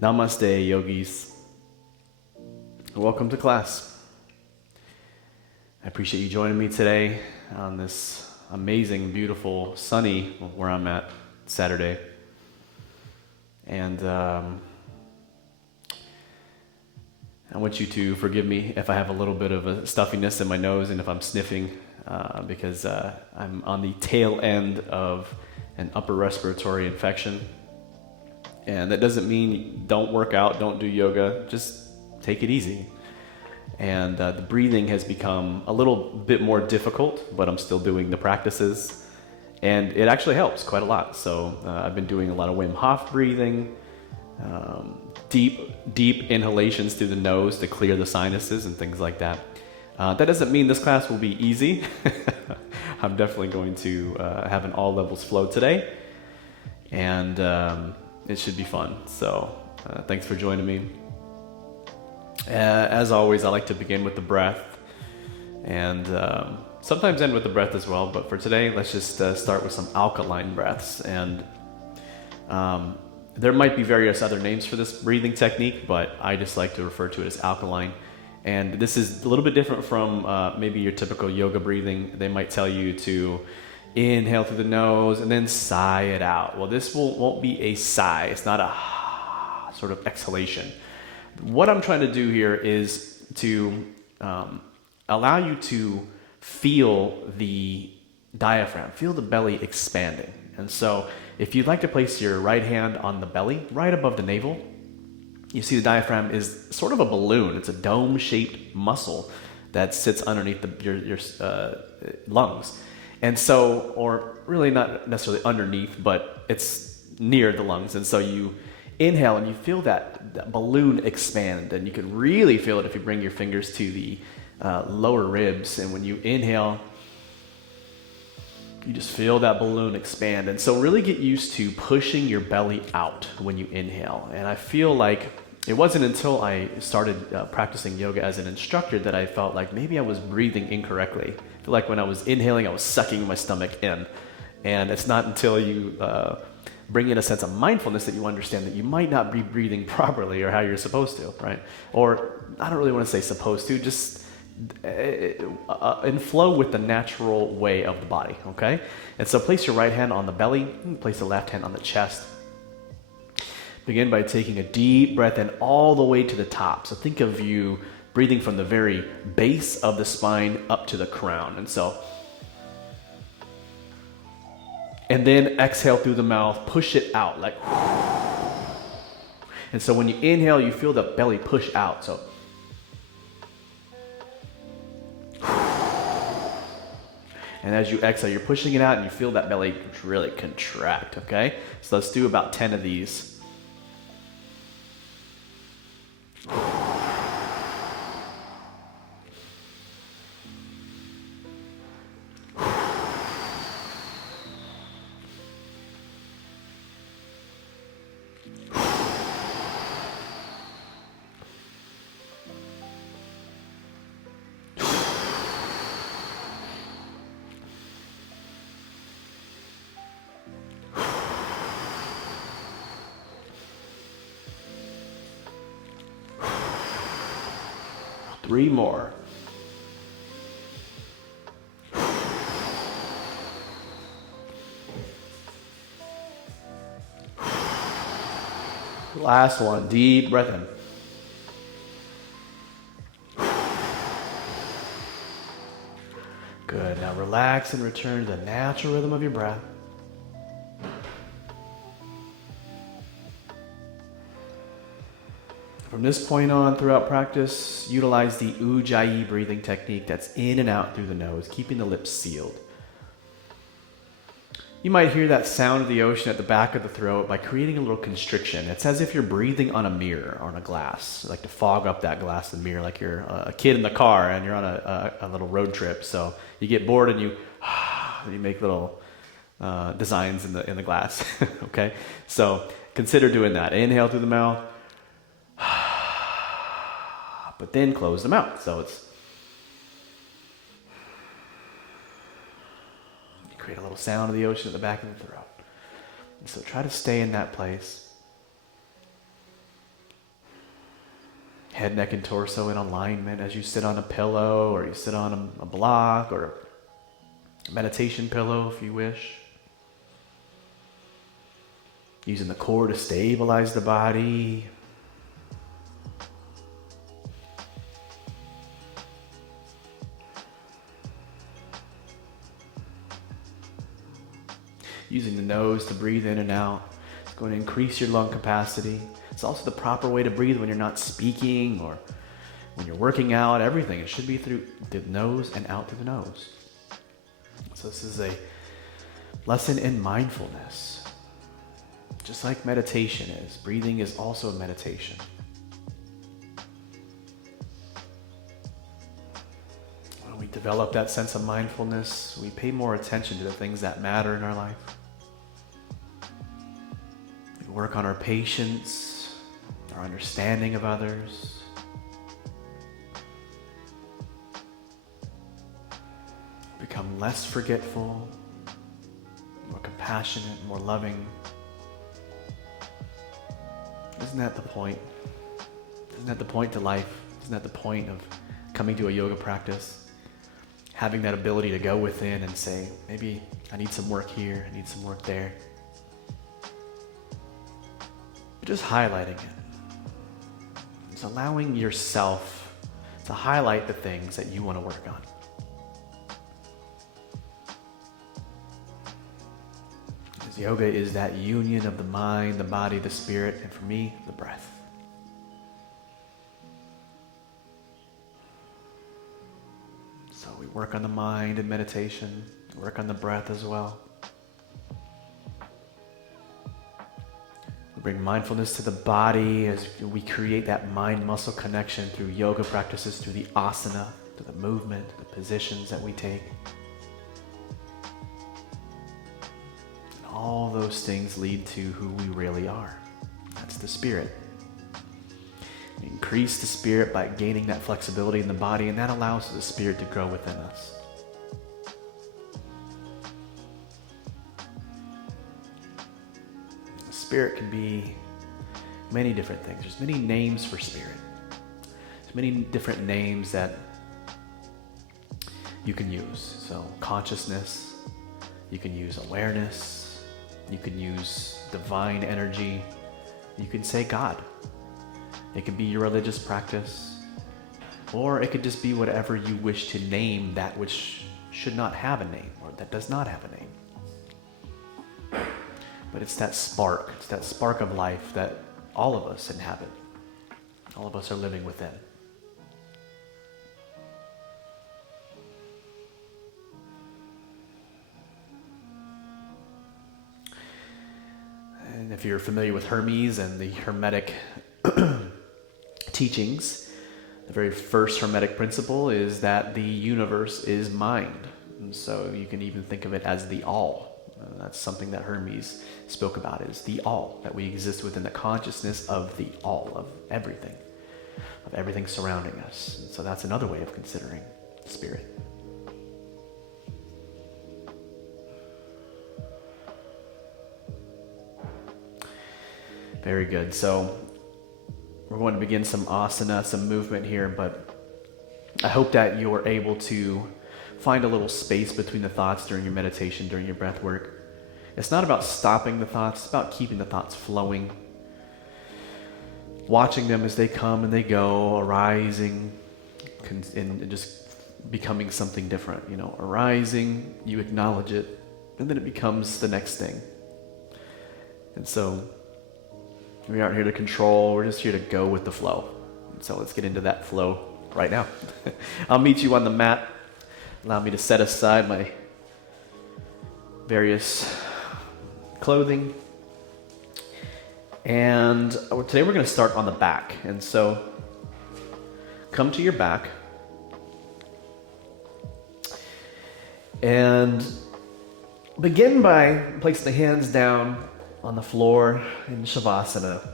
Namaste, yogis. Welcome to class. I appreciate you joining me today on this amazing, beautiful, sunny, where I'm at, Saturday. And I want you to forgive me if I have a little bit of a stuffiness in my nose and if I'm sniffing, because I'm on the tail end of an upper respiratory infection. And that doesn't mean don't work out, don't do yoga, just take it easy. And the breathing has become a little bit more difficult, but I'm still doing the practices. And it actually helps quite a lot. So I've been doing a lot of Wim Hof breathing, deep inhalations through the nose to clear the sinuses and things like that. That doesn't mean this class will be easy. I'm definitely going to have an all levels flow today. And it should be fun. So thanks for joining me. As always, I like to begin with the breath and sometimes end with the breath as well. But for today, let's just start with some alkaline breaths. And there might be various other names for this breathing technique, but I just like to refer to it as alkaline. And this is a little bit different from maybe your typical yoga breathing. They might tell you to inhale through the nose and then sigh it out. Well, this won't be a sigh. It's not a sort of exhalation. What I'm trying to do here is to allow you to feel the diaphragm, feel the belly expanding. And so if you'd like to place your right hand on the belly, right above the navel, you see the diaphragm is sort of a balloon. It's a dome-shaped muscle that sits underneath your lungs. And so, or really not necessarily underneath, but it's near the lungs. And so you inhale and you feel that balloon expand, and you can really feel it if you bring your fingers to the lower ribs. And when you inhale, you just feel that balloon expand. And so really get used to pushing your belly out when you inhale. And I feel like it wasn't until I started practicing yoga as an instructor that I felt like maybe I was breathing incorrectly. I feel like when I was inhaling, I was sucking my stomach in. And it's not until you bring in a sense of mindfulness that you understand that you might not be breathing properly or how you're supposed to, right? Or I don't really want to say supposed to, just in flow with the natural way of the body, okay? And so place your right hand on the belly, place the left hand on the chest. Begin by taking a deep breath in all the way to the top. So think of you breathing from the very base of the spine up to the crown. And then exhale through the mouth, push it out like. And so when you inhale, you feel the belly push out. So. And as you exhale, you're pushing it out and you feel that belly really contract, okay? So let's do about 10 of these. Three more. Last one, deep breath in. Good, now relax and return to the natural rhythm of your breath. From this point on, throughout practice, utilize the Ujjayi breathing technique that's in and out through the nose, keeping the lips sealed. You might hear that sound of the ocean at the back of the throat by creating a little constriction. It's as if you're breathing on a mirror or on a glass, like to fog up that glass of the mirror, like you're a kid in the car and you're on a little road trip. So you get bored and you make little designs in the glass, okay? So consider doing that. Inhale through the mouth. But then close them out. So it's you create a little sound of the ocean at the back of the throat. And so try to stay in that place. Head, neck, and torso in alignment as you sit on a pillow, or you sit on a block, or a meditation pillow if you wish. Using the core to stabilize the body. Using the nose to breathe in and out. It's going to increase your lung capacity. It's also the proper way to breathe when you're not speaking or when you're working out, everything. It should be through the nose and out through the nose. So this is a lesson in mindfulness. Just like meditation is, breathing is also a meditation. When we develop that sense of mindfulness, we pay more attention to the things that matter in our life. We work on our patience, our understanding of others. Become less forgetful, more compassionate, more loving. Isn't that the point? Isn't that the point to life? Isn't that the point of coming to a yoga practice? Having that ability to go within and say, maybe I need some work here, I need some work there. Just highlighting it. It's allowing yourself to highlight the things that you want to work on. Because yoga is that union of the mind, the body, the spirit, and for me, the breath. So we work on the mind in meditation, work on the breath as well. We bring mindfulness to the body as we create that mind-muscle connection through yoga practices, through the asana, through the movement, the positions that we take. And all those things lead to who we really are. That's the spirit. We increase the spirit by gaining that flexibility in the body, and that allows the spirit to grow within us. Spirit can be many different things. There's many names for spirit. There's many different names that you can use. So consciousness, you can use awareness, you can use divine energy, you can say God. It could be your religious practice, or it could just be whatever you wish to name that which should not have a name, or that does not have a name. But it's that spark of life that all of us inhabit. All of us are living within. And if you're familiar with Hermes and the Hermetic teachings, the very first Hermetic principle is that the universe is mind. And so you can even think of it as the all. That's something that Hermes spoke about, is the all, that we exist within the consciousness of the all, of everything surrounding us. And so that's another way of considering spirit. Very good. So we're going to begin some asana, some movement here, but I hope that you're able to find a little space between the thoughts during your meditation, during your breath work. It's not about stopping the thoughts, it's about keeping the thoughts flowing. Watching them as they come and they go, arising, and just becoming something different. You know, arising, you acknowledge it, and then it becomes the next thing. And so we aren't here to control, we're just here to go with the flow. And so let's get into that flow right now. I'll meet you on the mat. Allow me to set aside my various clothing. And today we're going to start on the back. And so come to your back. And begin by placing the hands down on the floor in Shavasana.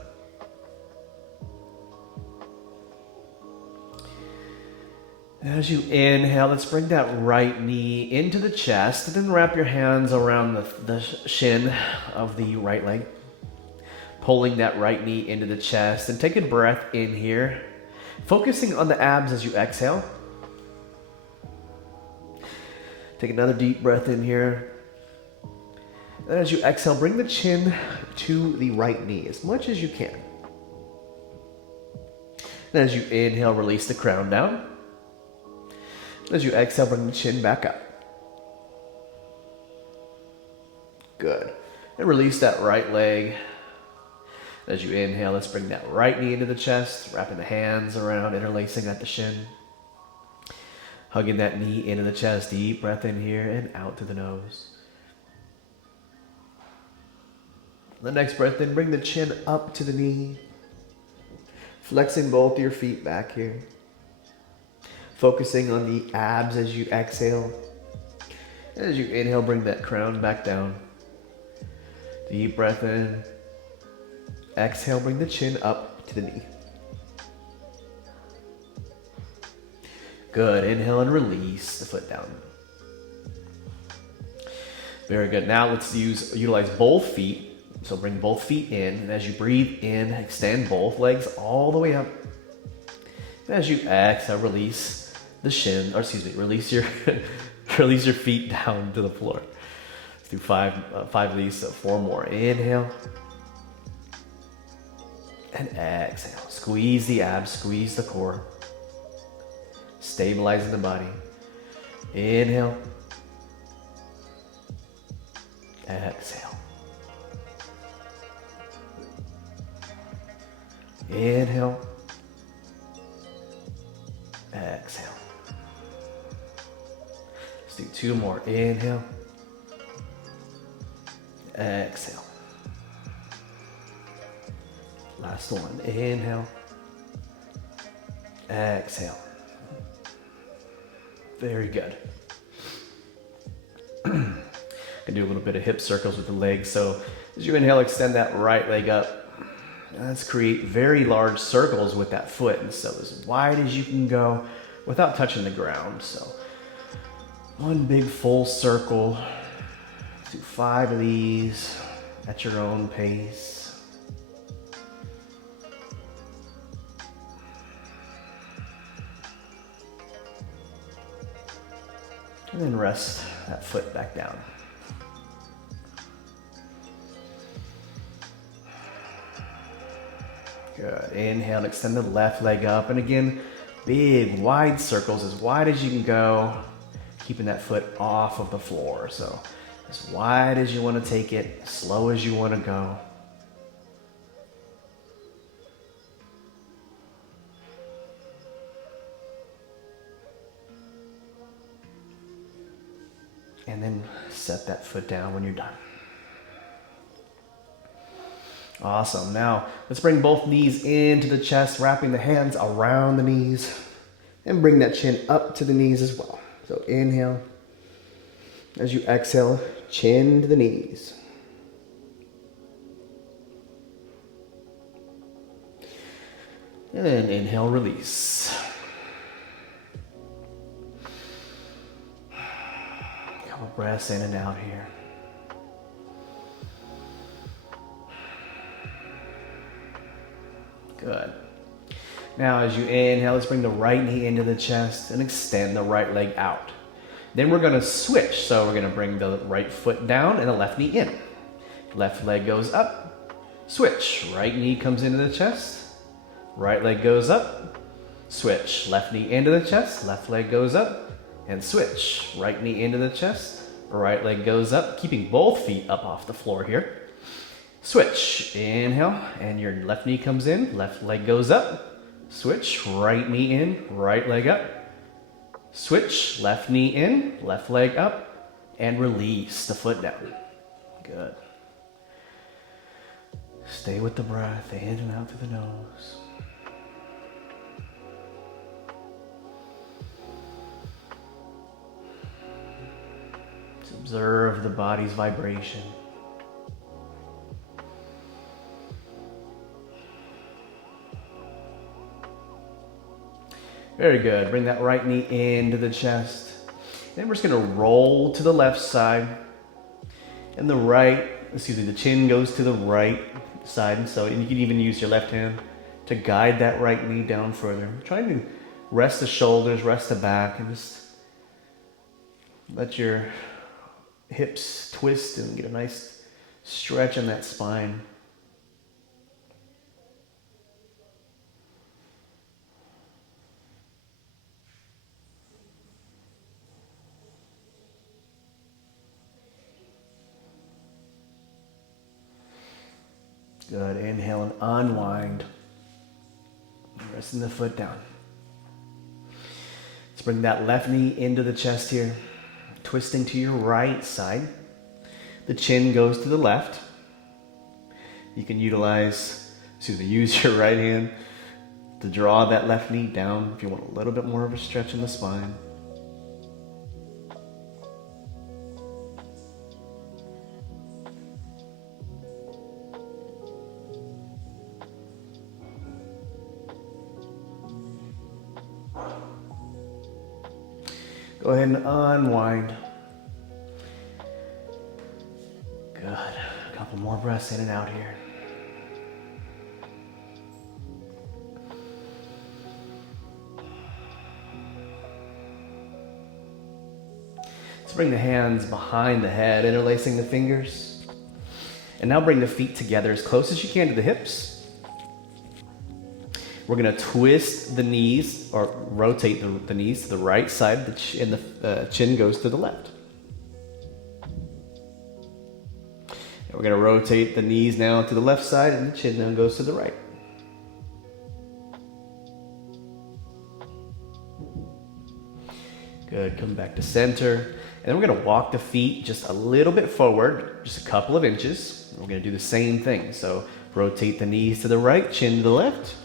As you inhale, let's bring that right knee into the chest, and then wrap your hands around the shin of the right leg. Pulling that right knee into the chest, and take a breath in here. Focusing on the abs as you exhale. Take another deep breath in here. And as you exhale, bring the chin to the right knee as much as you can. And as you inhale, release the crown down. As you exhale, bring the chin back up. Good. And release that right leg. As you inhale, let's bring that right knee into the chest, wrapping the hands around, interlacing at the shin. Hugging that knee into the chest. Deep breath in here and out through the nose. The next breath in, bring the chin up to the knee. Flexing both your feet back here. Focusing on the abs as you exhale. As you inhale, bring that crown back down. Deep breath in. Exhale, bring the chin up to the knee. Good. Inhale and release the foot down. Very good. Now let's utilize both feet. So bring both feet in, and as you breathe in, extend both legs all the way up. And as you exhale, release the shin, or excuse me, release your release your feet down to the floor. Let's do five of these, so 4 more. Inhale. And exhale. Squeeze the abs, squeeze the core. Stabilizing the body. Inhale. Exhale. Inhale. Exhale. Let's do 2 more. Inhale. Exhale. Last one. Inhale. Exhale. Very good. Can do a little bit of hip circles with the legs. So as you inhale, extend that right leg up. Let's create very large circles with that foot, and so as wide as you can go without touching the ground. So one big full circle. Do 5 of these at your own pace. And then rest that foot back down. Good. Inhale, extend the left leg up. And again, big, wide circles, as wide as you can go, keeping that foot off of the floor. So as wide as you want to take it, as slow as you want to go. And then set that foot down when you're done. Awesome. Now, let's bring both knees into the chest, wrapping the hands around the knees, and bring that chin up to the knees as well. So inhale. As you exhale, chin to the knees. And then inhale, release. Couple breaths in and out here. Good. Now as you inhale, let's bring the right knee into the chest and extend the right leg out. Then we're going to switch. So we're going to bring the right foot down and the left knee in. Left leg goes up. Switch. Right knee comes into the chest. Right leg goes up. Switch. Left knee into the chest. Left leg goes up. And switch. Right knee into the chest. Right leg goes up. Keeping both feet up off the floor here. Switch. Inhale, and your left knee comes in, left leg goes up. Switch. Right knee in, right leg up. Switch. Left knee in, left leg up, and release the foot down. Good. Stay with the breath, in and out through the nose. Just observe the body's vibration. Very good. Bring that right knee into the chest. Then we're just going to roll to the left side. And the chin goes to the right side. And so you can even use your left hand to guide that right knee down further. Trying to rest the shoulders, rest the back, and just let your hips twist and get a nice stretch in that spine. Good. Inhale and unwind. Resting the foot down. Let's bring that left knee into the chest here. Twisting to your right side. The chin goes to the left. You can use your right hand to draw that left knee down if you want a little bit more of a stretch in the spine. Go ahead and unwind. Good. A couple more breaths in and out here. Let's bring the hands behind the head, interlacing the fingers. And now bring the feet together as close as you can to the hips. We're going to twist the knees, or rotate the knees to the right side, and the chin goes to the left. And we're going to rotate the knees now to the left side, and the chin then goes to the right. Good. Come back to center. And then we're going to walk the feet just a little bit forward, just a couple of inches. We're going to do the same thing. So rotate the knees to the right, chin to the left.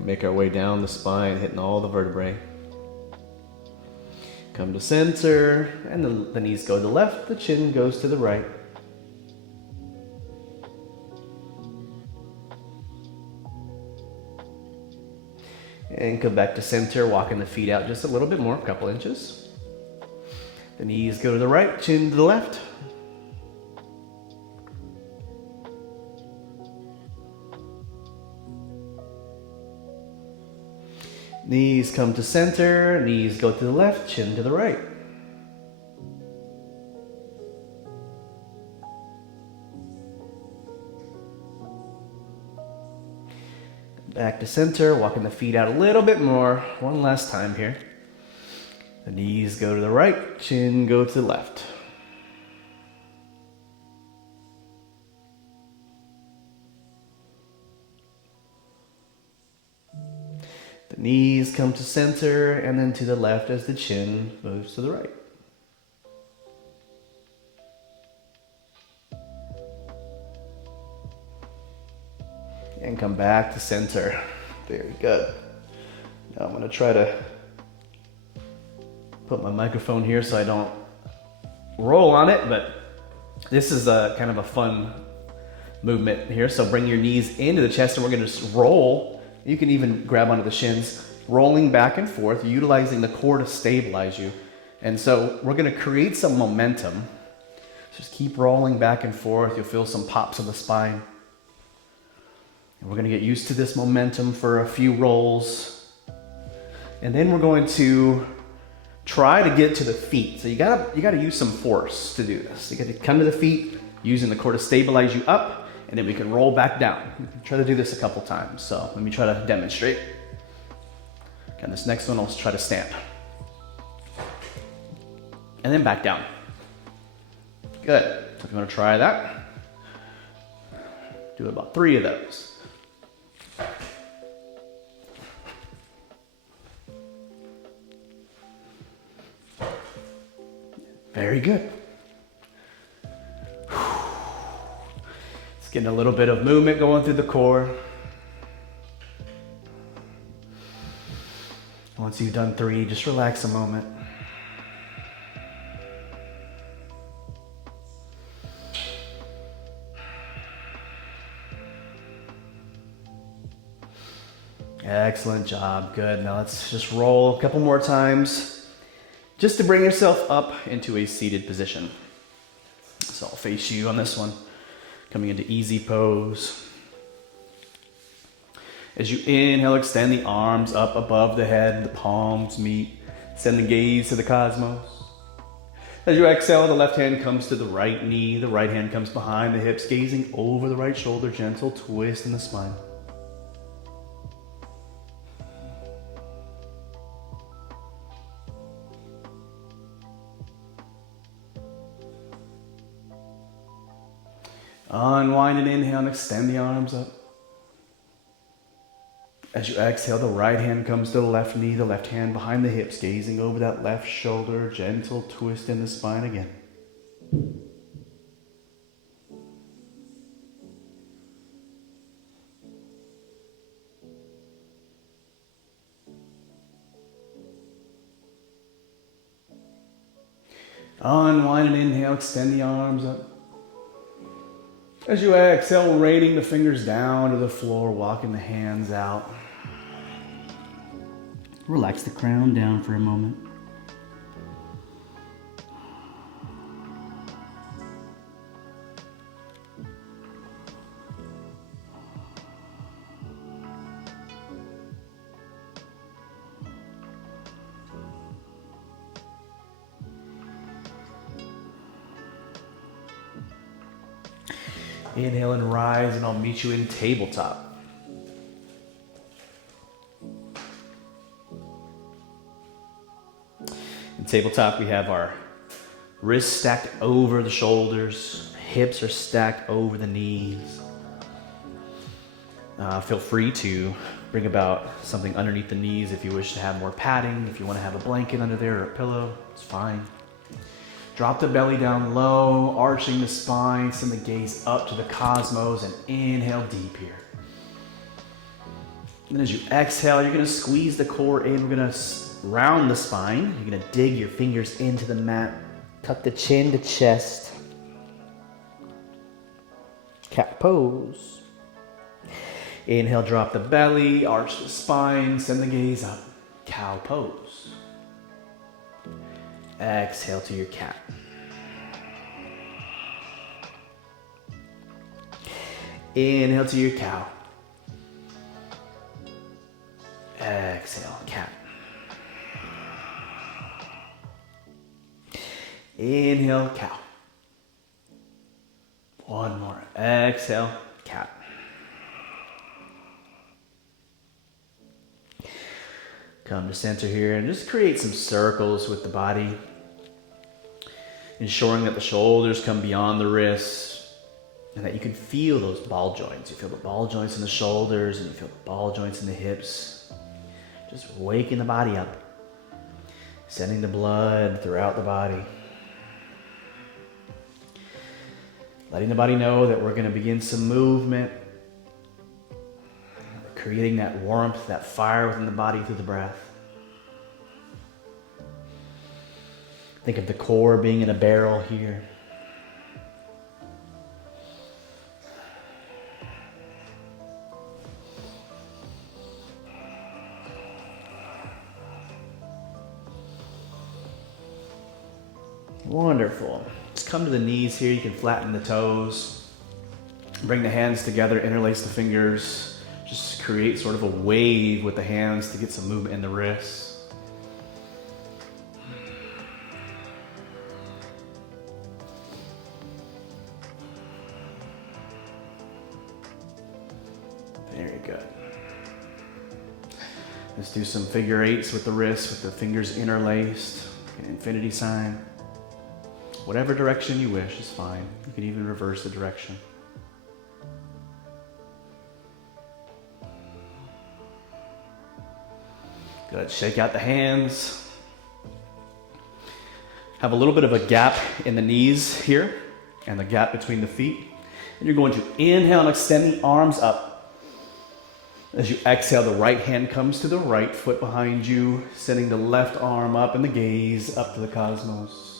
Make our way down the spine, hitting all the vertebrae. Come to center, and the knees go to the left, the chin goes to the right. And come back to center, walking the feet out just a little bit more, a couple inches. The knees go to the right, chin to the left. Knees come to center, knees go to the left, chin to the right. Back to center, walking the feet out a little bit more. One last time here. The knees go to the right, chin go to the left. The knees come to center and then to the left as the chin moves to the right. And come back to center. Very good. Now I'm going to try to put my microphone here so I don't roll on it, but this is a kind of a fun movement here. So bring your knees into the chest and we're going to just roll. You can even grab onto the shins, rolling back and forth, utilizing the core to stabilize you. And so we're going to create some momentum. Just keep rolling back and forth. You'll feel some pops of the spine. And we're going to get used to this momentum for a few rolls. And then we're going to try to get to the feet. So you gotta use some force to do this. You got to come to the feet, using the core to stabilize you up. And then we can roll back down. We can try to do this a couple times. So let me try to demonstrate. Okay, this next one, I'll try to stand. And then back down. Good. So if you want to try that, do about 3 of those. Very good. Getting a little bit of movement going through the core. Once you've done 3, just relax a moment. Excellent job. Good. Now let's just roll a couple more times just to bring yourself up into a seated position. So I'll face you on this one. Coming into easy pose. As you inhale, extend the arms up above the head, the palms meet. Send the gaze to the cosmos. As you exhale, the left hand comes to the right knee, the right hand comes behind the hips, gazing over the right shoulder, gentle twist in the spine. Unwind and inhale and extend the arms up. As you exhale, the right hand comes to the left knee, the left hand behind the hips, gazing over that left shoulder, gentle twist in the spine again. Unwind and inhale, extend the arms up. As you exhale, raining the fingers down to the floor, walking the hands out. Relax the crown down for a moment. Inhale and rise, and I'll meet you in tabletop. In tabletop, we have our wrists stacked over the shoulders, hips are stacked over the knees. Feel free to bring about something underneath the knees if you wish to have more padding. If you want to have a blanket under there or a pillow, it's fine. Drop the belly down low, arching the spine, send the gaze up to the cosmos, and inhale deep here. And then as you exhale, you're going to squeeze the core in. We're going to round the spine. You're going to dig your fingers into the mat. Tuck the chin to chest. Cat pose. Inhale, drop the belly, arch the spine, send the gaze up. Cow pose. Exhale to your cat. Inhale to your cow. Exhale, cat. Inhale, cow. One more. Exhale, cat. Come to center here and just create some circles with the body, ensuring that the shoulders come beyond the wrists and that you can feel those ball joints. You feel the ball joints in the shoulders and you feel the ball joints in the hips. Just waking the body up, sending the blood throughout the body. Letting the body know that we're going to begin some movement. We're creating that warmth, that fire within the body through the breath. Think of the core being in a barrel here. Wonderful. Just come to the knees here. You can flatten the toes. Bring the hands together, interlace the fingers. Just create sort of a wave with the hands to get some movement in the wrists. Very good. Let's do some figure eights with the wrists, with the fingers interlaced. An infinity sign. Whatever direction you wish is fine. You can even reverse the direction. Good. Shake out the hands. Have a little bit of a gap in the knees here and the gap between the feet. And you're going to inhale and extend the arms up. As you exhale, the right hand comes to the right foot behind you, sending the left arm up and the gaze up to the cosmos.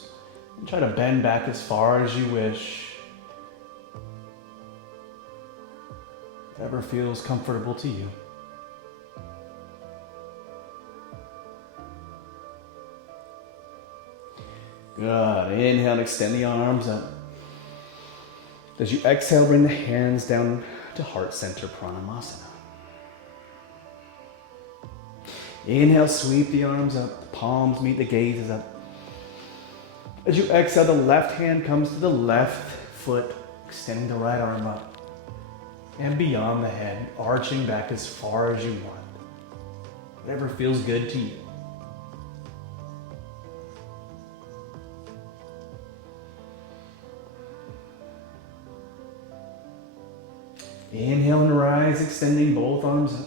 And try to bend back as far as you wish. Whatever feels comfortable to you. Good. Inhale and extend the arms up. As you exhale, bring the hands down to heart center Pranayama. Inhale, sweep the arms up, the palms meet the gazes up. As you exhale, the left hand comes to the left foot, extending the right arm up and beyond the head, arching back as far as you want. Whatever feels good to you. Inhale and rise, extending both arms up.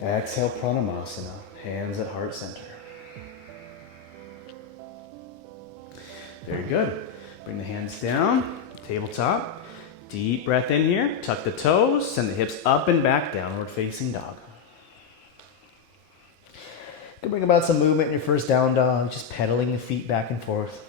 Exhale, Pranamasana, hands at heart center. Very good. Bring the hands down, tabletop. Deep breath in here, tuck the toes, send the hips up and back, downward facing dog. You can bring about some movement in your first down dog, just pedaling your feet back and forth.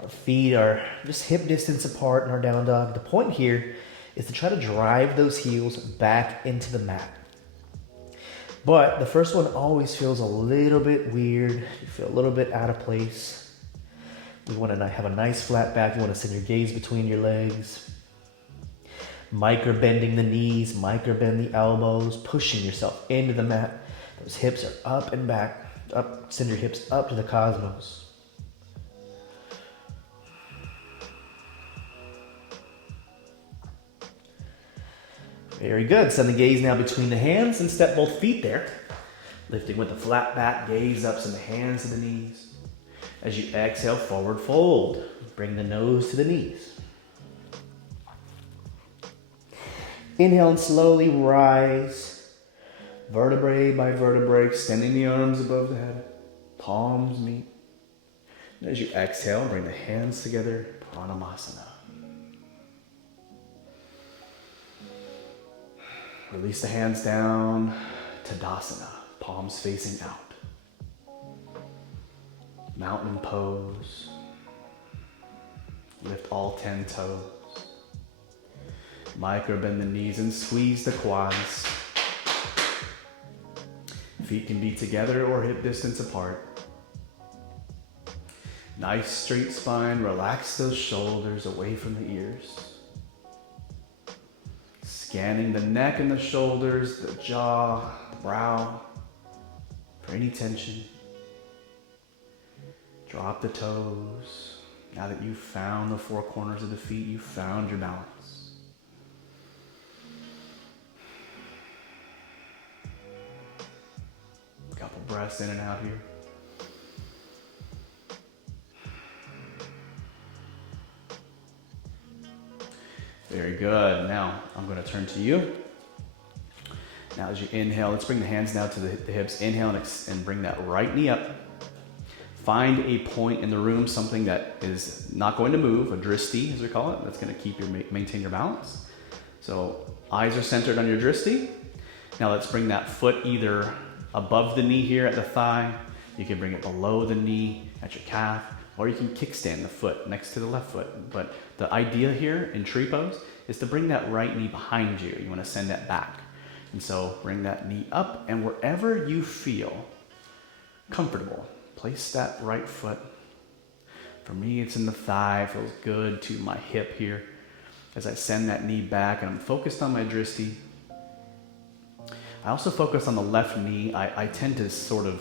Our feet are just hip distance apart in our down dog. The point here is to try to drive those heels back into the mat. But the first one always feels a little bit weird. You feel a little bit out of place. You want to have a nice flat back. You want to send your gaze between your legs. Micro bending the knees, micro bend the elbows, pushing yourself into the mat. Those hips are up and back. Up, send your hips up to the cosmos. Very good. Send the gaze now between the hands and step both feet there. Lifting with a flat back, gaze up, send the hands to the knees. As you exhale, forward fold. Bring the nose to the knees. Inhale and slowly rise. Vertebrae by vertebrae, extending the arms above the head. Palms meet. And as you exhale, bring the hands together, Pranamasana. Release the hands down, Tadasana, palms facing out. Mountain pose. Lift all 10 toes. Micro bend the knees and squeeze the quads. Feet can be together or hip distance apart. Nice straight spine, relax those shoulders away from the ears. Scanning the neck and the shoulders, the jaw, the brow, for any tension. Drop the toes. Now that you've found the four corners of the feet, you've found your balance. A couple breaths in and out here. Very good. Now I'm going to turn to you. Now as you inhale, let's bring the hands now to the hips. Inhale and bring that right knee up. Find a point in the room, something that is not going to move, a dristi as we call it. That's going to keep maintain your balance. So eyes are centered on your dristi. Now let's bring that foot either above the knee here at the thigh. You can bring it below the knee at your calf. Or you can kickstand the foot next to the left foot. But the idea here in tree pose is to bring that right knee behind you. You want to send that back. And so bring that knee up, and wherever you feel comfortable, place that right foot. For me, it's in the thigh. It feels good to my hip here. As I send that knee back, and I'm focused on my dristi. I also focus on the left knee. I tend to sort of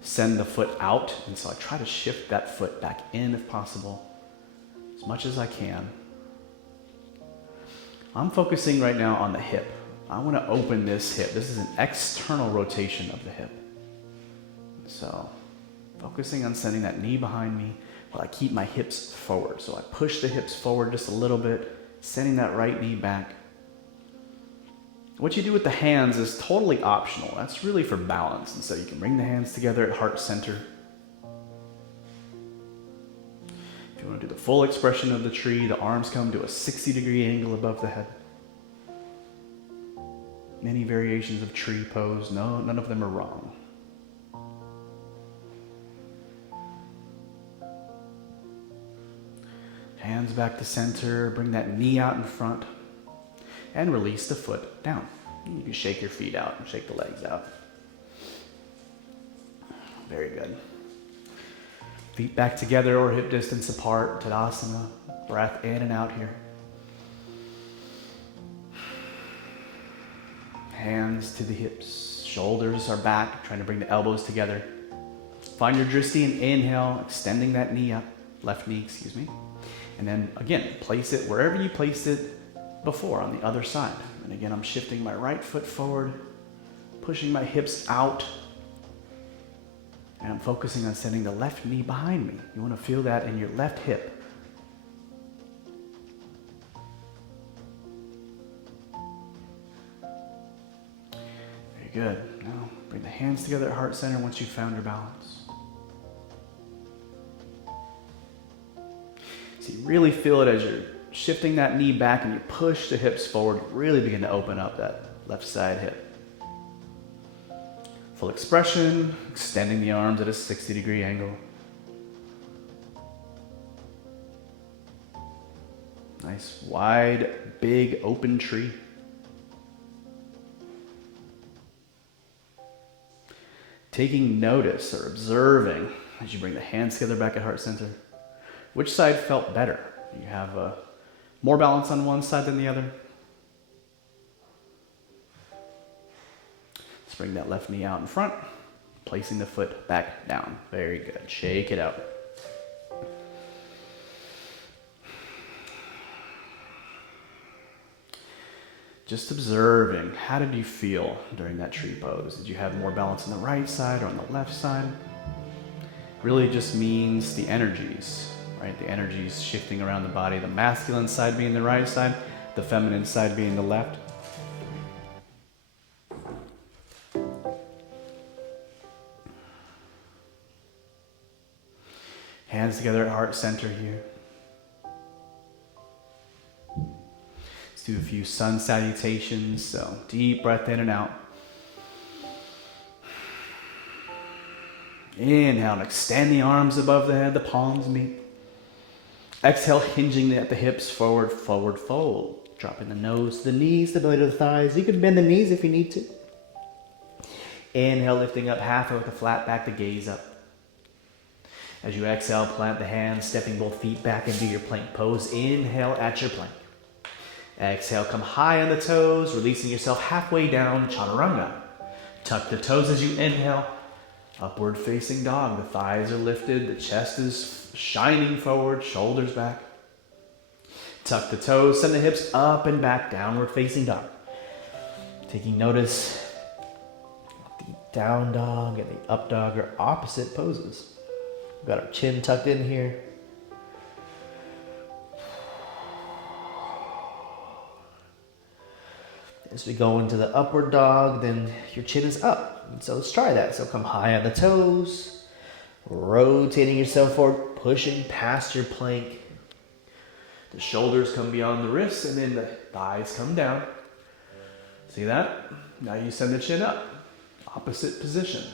send the foot out, and so I try to shift that foot back in if possible, as much as I can. I'm focusing right now on the hip. I want to open this hip. This is an external rotation of the hip. So, focusing on sending that knee behind me while I keep my hips forward. So I push the hips forward just a little bit, sending that right knee back. What you do with the hands is totally optional. That's really for balance. And so you can bring the hands together at heart center. If you want to do the full expression of the tree, the arms come to a 60-degree angle above the head. Many variations of tree pose. No, none of them are wrong. Hands back to center. Bring that knee out in front. And release the foot down. You can shake your feet out and shake the legs out. Very good. Feet back together or hip distance apart, Tadasana. Breath in and out here. Hands to the hips. Shoulders are back, trying to bring the elbows together. Find your drishti and inhale, extending that knee up. Left knee, excuse me. And then again, place it wherever you placed it before on the other side. And again, I'm shifting my right foot forward, pushing my hips out. And I'm focusing on sending the left knee behind me. You want to feel that in your left hip. Very good. Now bring the hands together at heart center once you've found your balance. So you really feel it as you're shifting that knee back and you push the hips forward. Really begin to open up that left side hip. Full expression, extending the arms at a 60-degree angle. Nice, wide, big, open tree. Taking notice or observing as you bring the hands together back at heart center. Which side felt better? You have more balance on one side than the other? Bring that left knee out in front, placing the foot back down. Very good. Shake it out. Just observing, how did you feel during that tree pose? Did you have more balance on the right side or on the left side? Really just means the energies, right? The energies shifting around the body. The masculine side being the right side, the feminine side being the left. Hands together at heart center here. Let's do a few sun salutations. So deep breath in and out. Inhale and extend the arms above the head, the palms meet. Exhale, hinging at the hips, forward, forward fold. Dropping the nose to the knees, the belly to the thighs. You can bend the knees if you need to. Inhale, lifting up halfway with a flat back, the gaze up. As you exhale, plant the hands, stepping both feet back into your plank pose. Inhale at your plank. Exhale, come high on the toes, releasing yourself halfway down, chaturanga. Tuck the toes as you inhale. Upward facing dog. The thighs are lifted, the chest is shining forward, shoulders back. Tuck the toes, send the hips up and back, downward facing dog. Taking notice, the down dog and the up dog are opposite poses. We've got our chin tucked in here. As we go into the upward dog, then your chin is up. And so let's try that. So come high on the toes, rotating yourself forward, pushing past your plank. The shoulders come beyond the wrists, and then the thighs come down. See that? Now you send the chin up. Opposite position.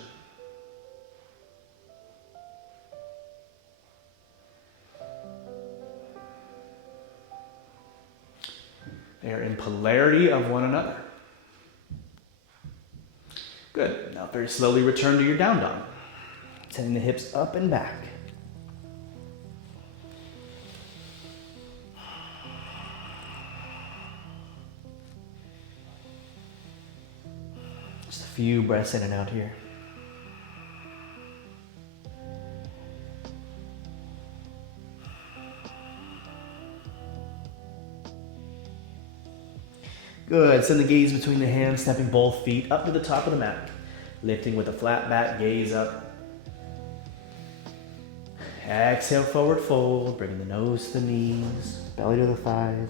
They are in polarity of one another. Good. Now very slowly return to your down dog. Sending the hips up and back. Just a few breaths in and out here. Good. Send the gaze between the hands, stepping both feet up to the top of the mat. Lifting with a flat back, gaze up. Exhale, forward fold, bringing the nose to the knees, belly to the thighs.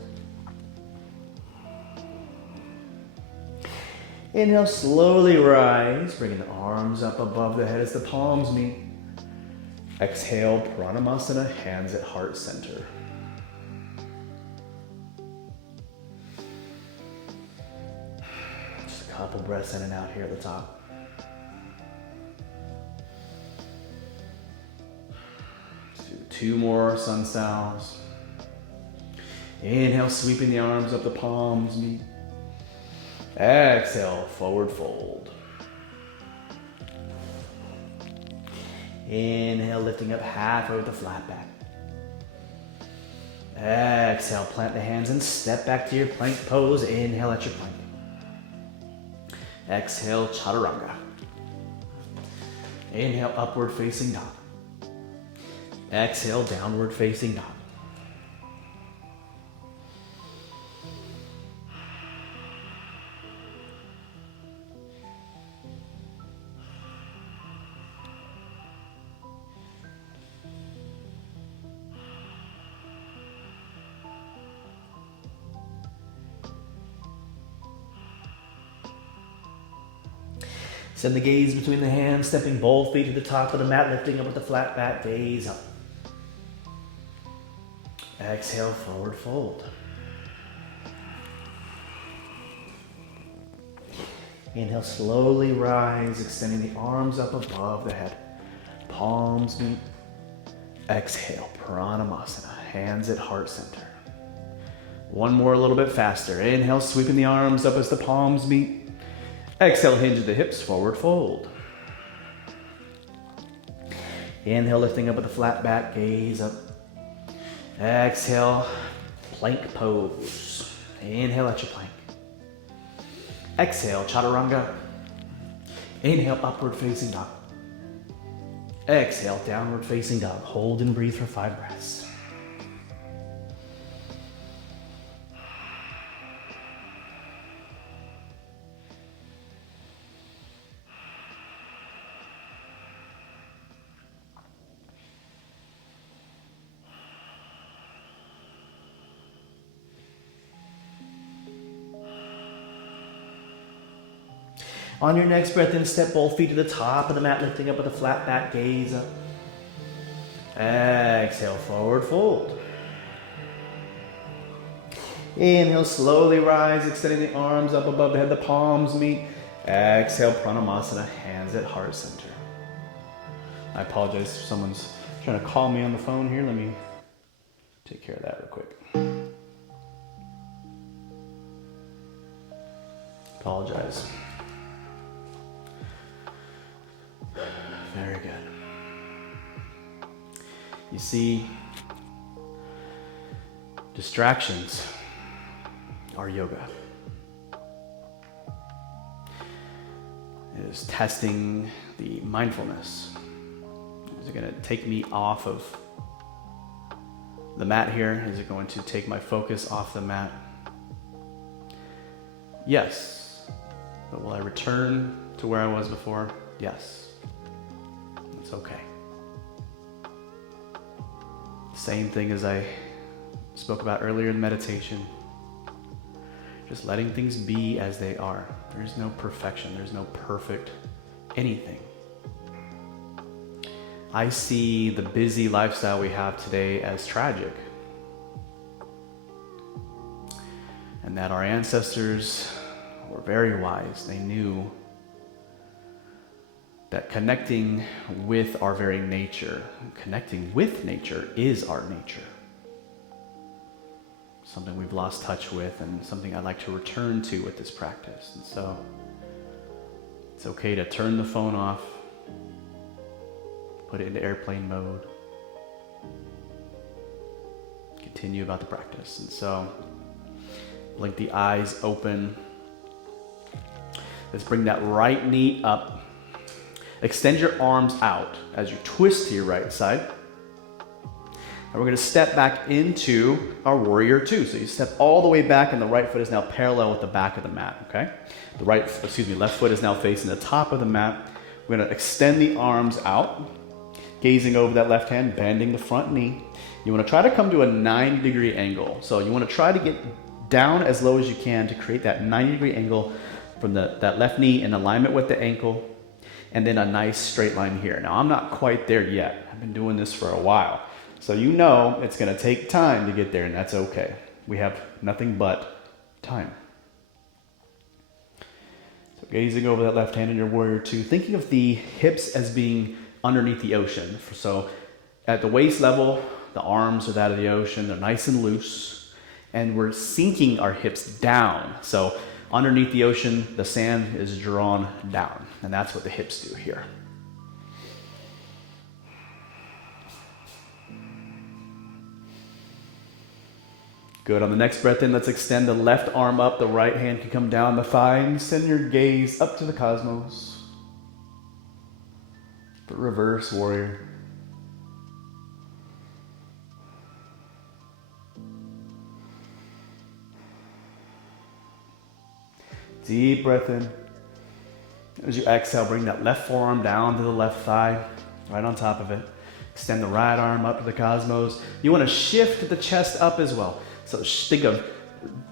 Inhale, slowly rise, bringing the arms up above the head as the palms meet. Exhale, Pranamasana, hands at heart center. Couple breaths in and out here at the top. Let's do 2 more sun sals. Inhale, sweeping the arms up, the palms meet. Exhale, forward fold. Inhale, lifting up halfway with the flat back. Exhale, plant the hands and step back to your plank pose. Inhale at your plank. Exhale, chaturanga. Inhale, upward facing dog. Exhale, downward facing dog. Send the gaze between the hands, stepping both feet to the top of the mat, lifting up with the flat back, gaze up. Exhale, forward fold. Inhale, slowly rise, extending the arms up above the head. Palms meet. Exhale, Pranamasana, hands at heart center. One more, a little bit faster. Inhale, sweeping the arms up as the palms meet. Exhale, hinge at the hips, forward fold. Inhale, lifting up with a flat back, gaze up. Exhale, plank pose. Inhale at your plank. Exhale, chaturanga. Inhale, upward facing dog. Exhale, downward facing dog. Hold and breathe for 5 breaths. On your next breath in, step both feet to the top of the mat, lifting up with a flat back, gaze up. Exhale, forward fold. Inhale, slowly rise, extending the arms up above the head, the palms meet. Exhale, Pranamasana, hands at heart center. I apologize if someone's trying to call me on the phone here. Let me take care of that real quick. Apologize. Very good. You see, distractions are yoga. It is testing the mindfulness. Is it going to take me off of the mat here? Is it going to take my focus off the mat? Yes. But will I return to where I was before? Yes. It's okay. Same thing as I spoke about earlier in meditation. Just letting things be as they are. There's no perfection. There's no perfect anything. I see the busy lifestyle we have today as tragic. And that our ancestors were very wise. They knew that connecting with our very nature, connecting with nature is our nature. Something we've lost touch with and something I'd like to return to with this practice. And so it's okay to turn the phone off, put it into airplane mode, continue about the practice. And so blink the eyes open. Let's bring that right knee up. Extend your arms out as you twist to your right side. And we're going to step back into our warrior two. So you step all the way back and the right foot is now parallel with the back of the mat, okay? Left foot is now facing the top of the mat. We're going to extend the arms out, gazing over that left hand, bending the front knee. You want to try to come to a 90-degree angle. So you want to try to get down as low as you can to create that 90-degree angle from that left knee in alignment with the ankle. And then a nice straight line here. Now, I'm not quite there yet. I've been doing this for a while. So you know it's going to take time to get there, and that's okay. We have nothing but time. So gazing over that left hand in your warrior two, thinking of the hips as being underneath the ocean. So at the waist level, the arms are that of the ocean. They're nice and loose. And we're sinking our hips down. So underneath the ocean, the sand is drawn down. And that's what the hips do here. Good. On the next breath in, let's extend the left arm up. The right hand can come down the thigh and send your gaze up to the cosmos. The reverse warrior. Deep breath in. As you exhale, bring that left forearm down to the left thigh, right on top of it. Extend the right arm up to the cosmos. You want to shift the chest up as well. So think of,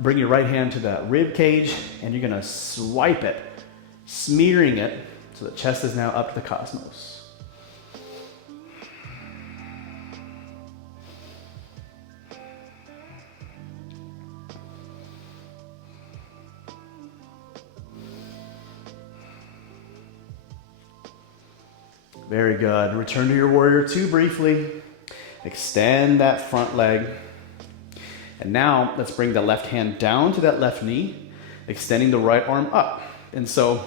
bring your right hand to the rib cage, and you're going to swipe it, smearing it, so the chest is now up to the cosmos. Very good. Return to your warrior two briefly. Extend that front leg. And now let's bring the left hand down to that left knee, extending the right arm up. And so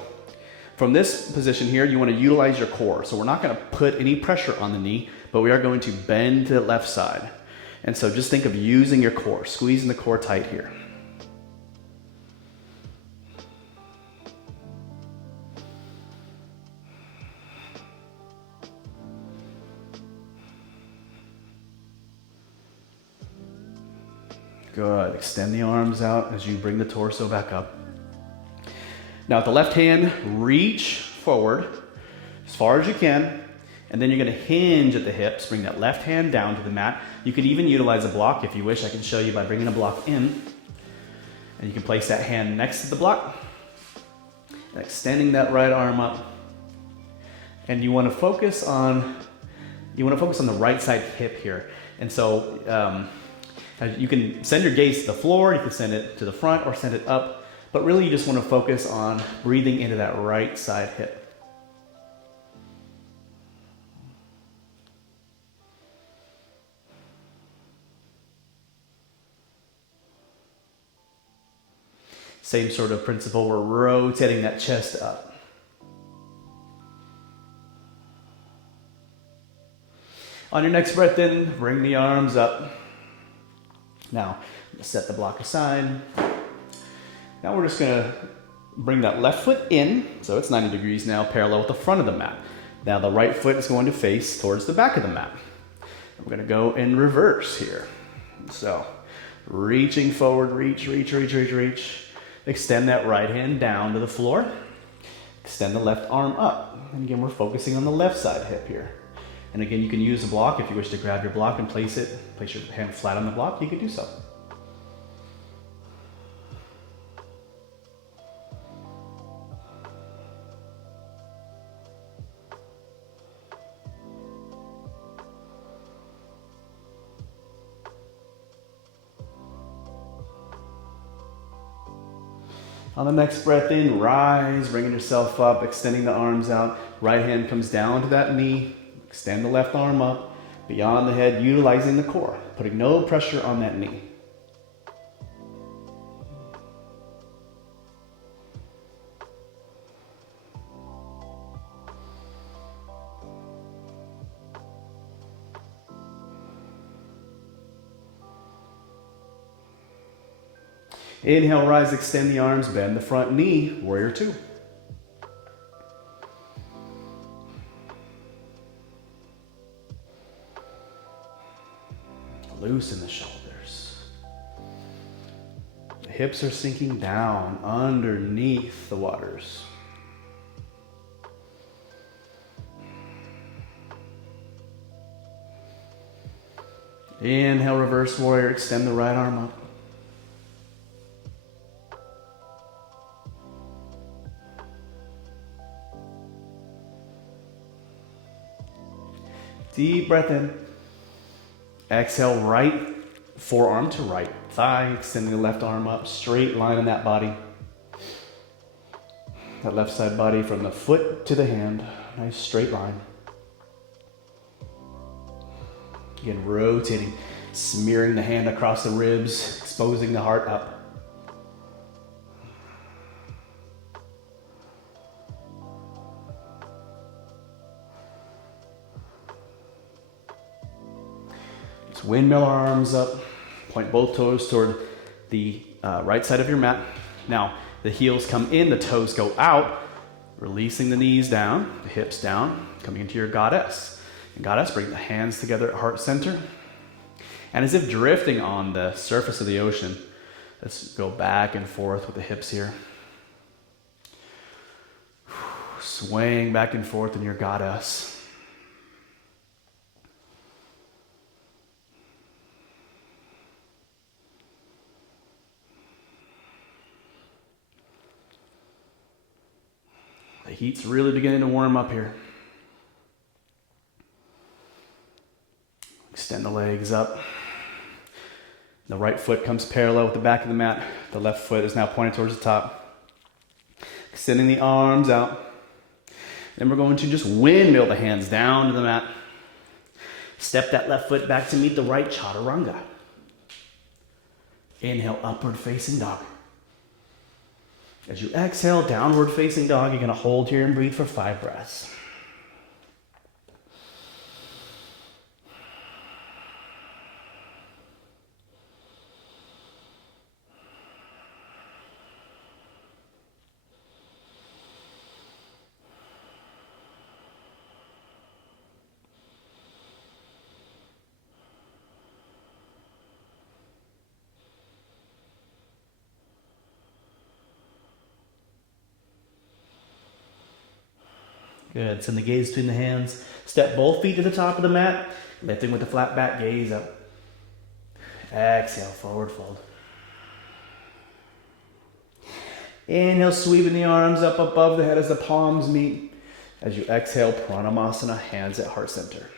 from this position here, you want to utilize your core. So we're not going to put any pressure on the knee, but we are going to bend to the left side. And so just think of using your core, squeezing the core tight here. Good. Extend the arms out as you bring the torso back up. Now with the left hand, reach forward as far as you can, and then you're going to hinge at the hips. Bring that left hand down to the mat. You could even utilize a block if you wish. I can show you by bringing a block in. And you can place that hand next to the block, and extending that right arm up. And you want to focus on the right side hip here. And so you can send your gaze to the floor, you can send it to the front or send it up, but really you just want to focus on breathing into that right side hip. Same sort of principle, we're rotating that chest up. On your next breath in, bring the arms up. Now, set the block aside. Now we're just going to bring that left foot in, so it's 90 degrees now, parallel with the front of the mat. Now the right foot is going to face towards the back of the mat. We're going to go in reverse here. So, reaching forward, reach. Extend that right hand down to the floor. Extend the left arm up. And again, we're focusing on the left side hip here. And again, you can use a block if you wish to grab your block and place your hand flat on the block, you could do so. On the next breath in, rise, bringing yourself up, extending the arms out. Right hand comes down to that knee. Extend the left arm up, beyond the head, utilizing the core, putting no pressure on that knee. Inhale, rise, extend the arms, bend the front knee, warrior two. Loosen the shoulders. The hips are sinking down underneath the waters. Inhale, reverse warrior, extend the right arm up. Deep breath in. Exhale, right forearm to right thigh, extending the left arm up, straight line in that body. That left side body from the foot to the hand, nice straight line. Again, rotating, smearing the hand across the ribs, exposing the heart up. Windmill arms up. Point both toes toward the right side of your mat. Now, the heels come in, the toes go out, releasing the knees down, the hips down, coming into your goddess. And goddess, bring the hands together at heart center. And as if drifting on the surface of the ocean, let's go back and forth with the hips here. Swaying back and forth in your goddess. The heat's really beginning to warm up here. Extend the legs up. The right foot comes parallel with the back of the mat. The left foot is now pointed towards the top. Extending the arms out. Then we're going to just windmill the hands down to the mat. Step that left foot back to meet the right chaturanga. Inhale, upward facing dog. As you exhale, downward facing dog, you're going to hold here and breathe for 5 breaths. Good. Send the gaze between the hands. Step both feet to the top of the mat, lifting with the flat back, gaze up. Exhale, forward fold. Inhale, sweeping the arms up above the head as the palms meet. As you exhale, Pranamasana, hands at heart center.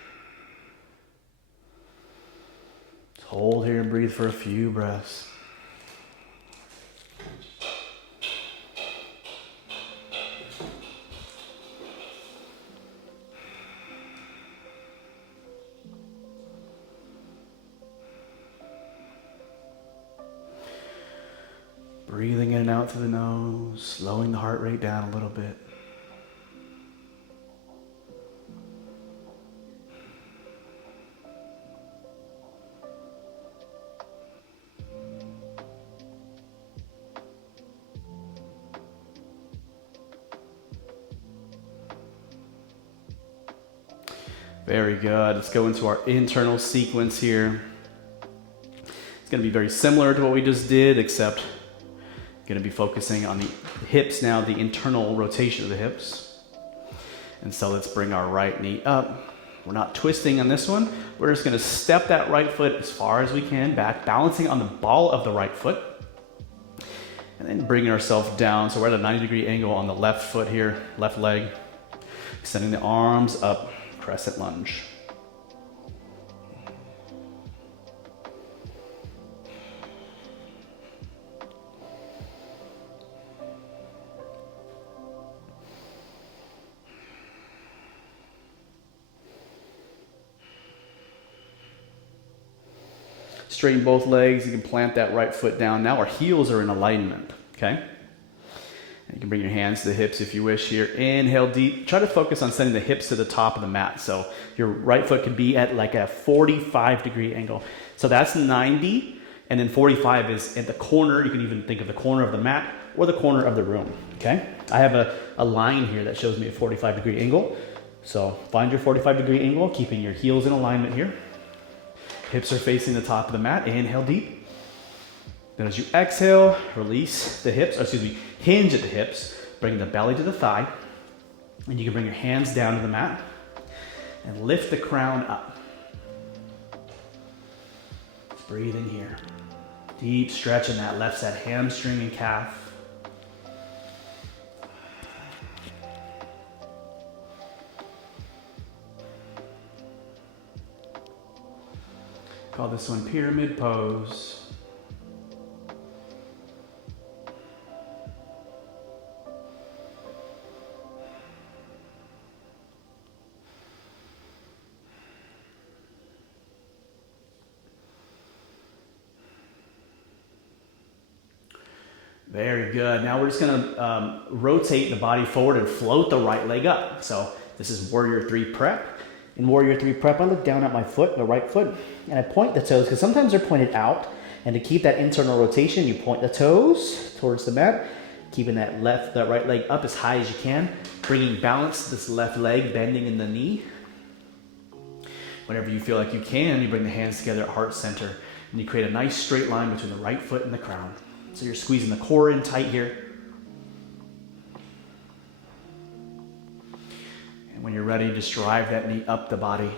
Hold here and breathe for a few breaths. Breathing in and out through the nose, slowing the heart rate down a little bit. Very good. Let's go into our internal sequence here. It's going to be very similar to what we just did, except going to be focusing on the hips now, the internal rotation of the hips. And so let's bring our right knee up. We're not twisting on this one. We're just going to step that right foot as far as we can back, balancing on the ball of the right foot. And then bringing ourselves down. So we're at a 90-degree angle on the left foot here, left leg. Extending the arms up, crescent lunge. Straighten both legs. You can plant that right foot down. Now our heels are in alignment, okay? And you can bring your hands to the hips if you wish here. Inhale deep. Try to focus on sending the hips to the top of the mat. So your right foot could be at like a 45-degree angle. So that's 90, and then 45 is at the corner. You can even think of the corner of the mat or the corner of the room, okay? I have a line here that shows me a 45-degree angle. So find your 45-degree angle, keeping your heels in alignment here. Hips are facing the top of the mat. Inhale deep. Then as you exhale, release the hips, hinge at the hips, bring the belly to the thigh. And you can bring your hands down to the mat and lift the crown up. Let's breathe in here. Deep stretch in that left side hamstring and calf. Call this one pyramid pose. Very good. Now we're just going to rotate the body forward and float the right leg up. So this is warrior 3 prep. In Warrior 3 prep, I look down at my foot, the right foot, and I point the toes, because sometimes they're pointed out. And to keep that internal rotation, you point the toes towards the mat, keeping that right leg up as high as you can, bringing balance to this left leg, bending in the knee. Whenever you feel like you can, you bring the hands together at heart center, and you create a nice straight line between the right foot and the crown. So you're squeezing the core in tight here. And when you're ready, just drive that knee up the body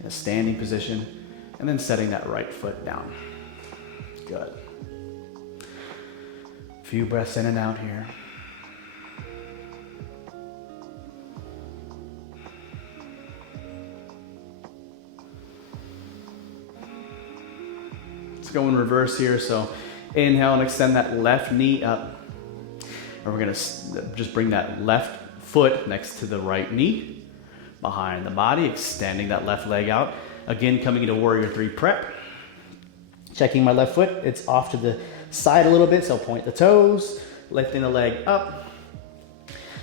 in a standing position, and then setting that right foot down. Good. A few breaths in and out here. Let's go in reverse here. So inhale and extend that left knee up. And we're gonna just bring that left foot next to the right knee, behind the body, extending that left leg out. Again, coming into Warrior 3 prep. Checking my left foot, it's off to the side a little bit, so point the toes, lifting the leg up.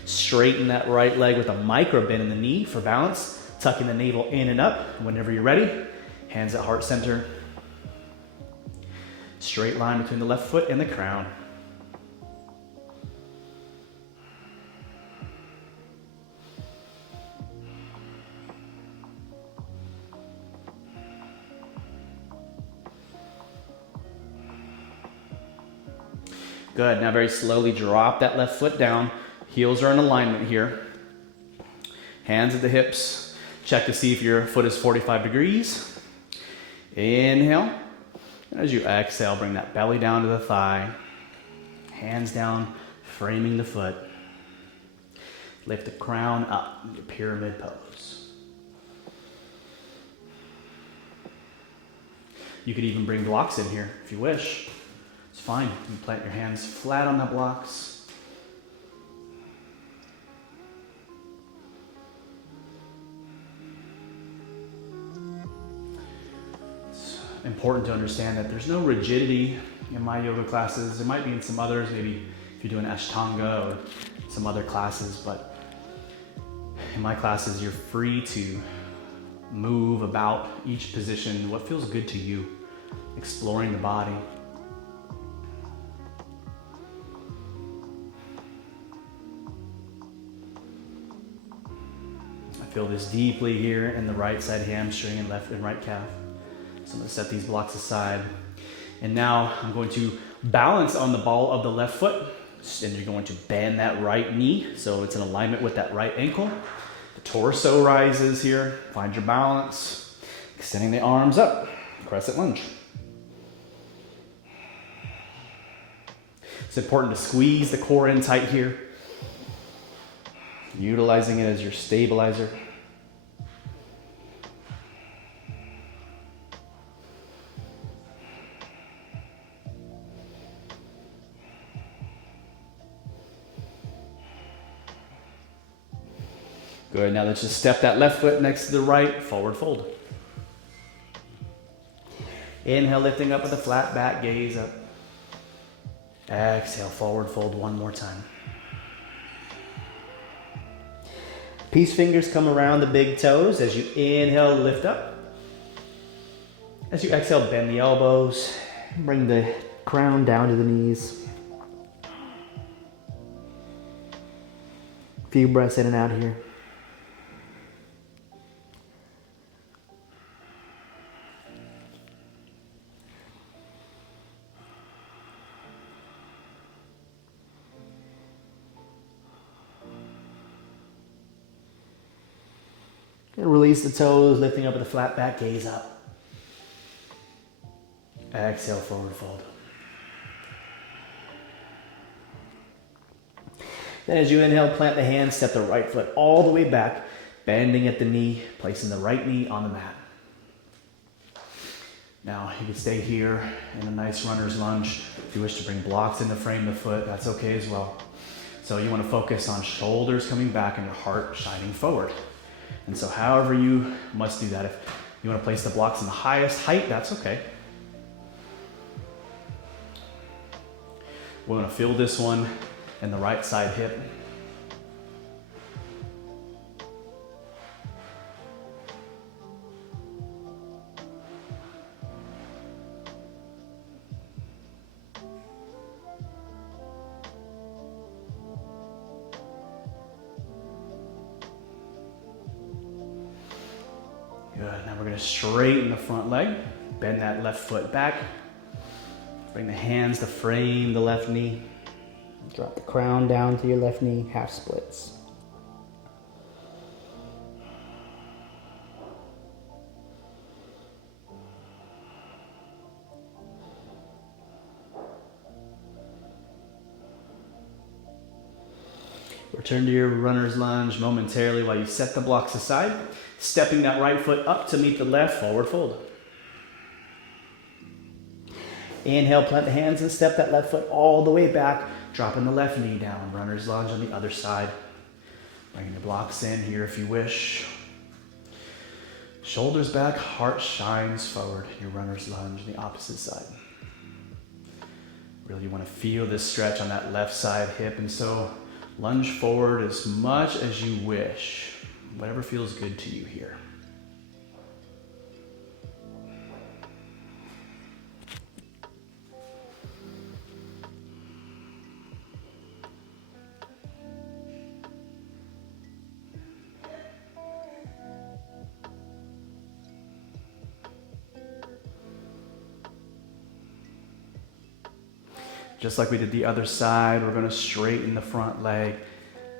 Straighten that right leg with a micro bend in the knee for balance, tucking the navel in and up. Whenever you're ready, hands at heart center. Straight line between the left foot and the crown. Good, now very slowly drop that left foot down. Heels are in alignment here. Hands at the hips. Check to see if your foot is 45 degrees. Inhale. And as you exhale, bring that belly down to the thigh. Hands down, framing the foot. Lift the crown up into pyramid pose. You could even bring blocks in here if you wish. It's fine. You can plant your hands flat on the blocks. It's important to understand that there's no rigidity in my yoga classes. There might be in some others, maybe if you're doing Ashtanga or some other classes, but in my classes, you're free to move about each position, what feels good to you, exploring the body. Feel this deeply here in the right side hamstring and left and right calf. So I'm going to set these blocks aside. And now I'm going to balance on the ball of the left foot. And you're going to bend that right knee so it's in alignment with that right ankle. The torso rises here. Find your balance. Extending the arms up. Crescent lunge. It's important to squeeze the core in tight here. Utilizing it as your stabilizer. Good, now let's just step that left foot next to the right, forward fold. Inhale, lifting up with a flat back, gaze up. Exhale, forward fold one more time. Peace fingers come around the big toes as you inhale, lift up. As you exhale, bend the elbows. Bring the crown down to the knees. A few breaths in and out here. And release the toes, lifting up with a flat back, gaze up. Exhale, forward fold. Then as you inhale, plant the hands, step the right foot all the way back, bending at the knee, placing the right knee on the mat. Now you can stay here in a nice runner's lunge. If you wish to bring blocks in to frame the foot, that's okay as well. So you want to focus on shoulders coming back and your heart shining forward. And so however you must do that. If you want to place the blocks in the highest height, that's okay. We're going to feel this one in the right side hip. Good. Now we're going to straighten the front leg. Bend that left foot back. Bring the hands to frame the left knee. Drop the crown down to your left knee, half splits. Return to your runner's lunge momentarily while you set the blocks aside, stepping that right foot up to meet the left, forward fold. Inhale, plant the hands and step that left foot all the way back, dropping the left knee down. Runner's lunge on the other side. Bringing the blocks in here if you wish. Shoulders back, heart shines forward. Your runner's lunge on the opposite side. Really want to feel this stretch on that left side hip, and so lunge forward as much as you wish. Whatever feels good to you here. Just like we did the other side, we're going to straighten the front leg.